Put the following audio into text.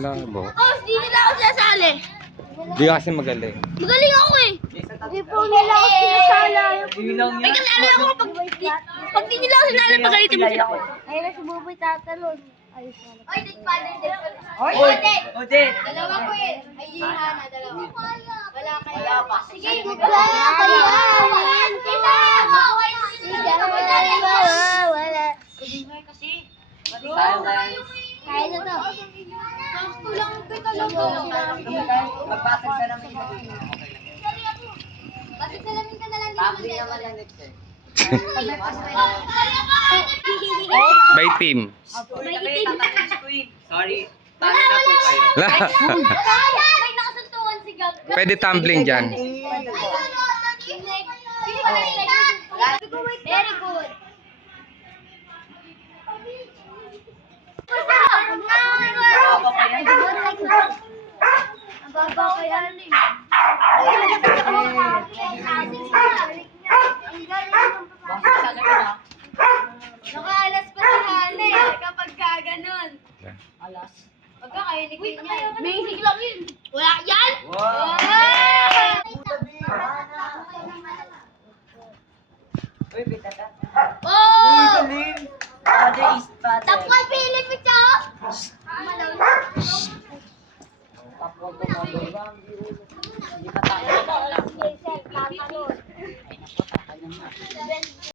Labo. Oh, hindi nila ako sinasali. Di kasi magaling. Magaling ako eh. Hindi po nila ako sinasala. Ay, kasi alam ko pag di nila ako sinasali, pagalitin mo sila. Ay, na si Buboy tatalon. Ayos na. Oy, dit father, dit. Oy, Odette. Odette. Dalawa ko eh. Ay, yung Hana, dalawa. Wala kayo. Wala pa. Sige, wala kayo. Kita mo. Wala. Kasi. Kaya na to. Kulang ko talaga. Magbasag sa namin. Bakit salamin ka na lang dito? Public naman lang next eh. By team. Sorry. Talo na po kayo. May nakasuntukan si Gab. Pwede tumbling dyan. Very good. Nakaalas pa si Hana eh, kapag kaganon. Alas. Pagka kayo ni Queen yan. Basic lang yun. Wala yan? Wow.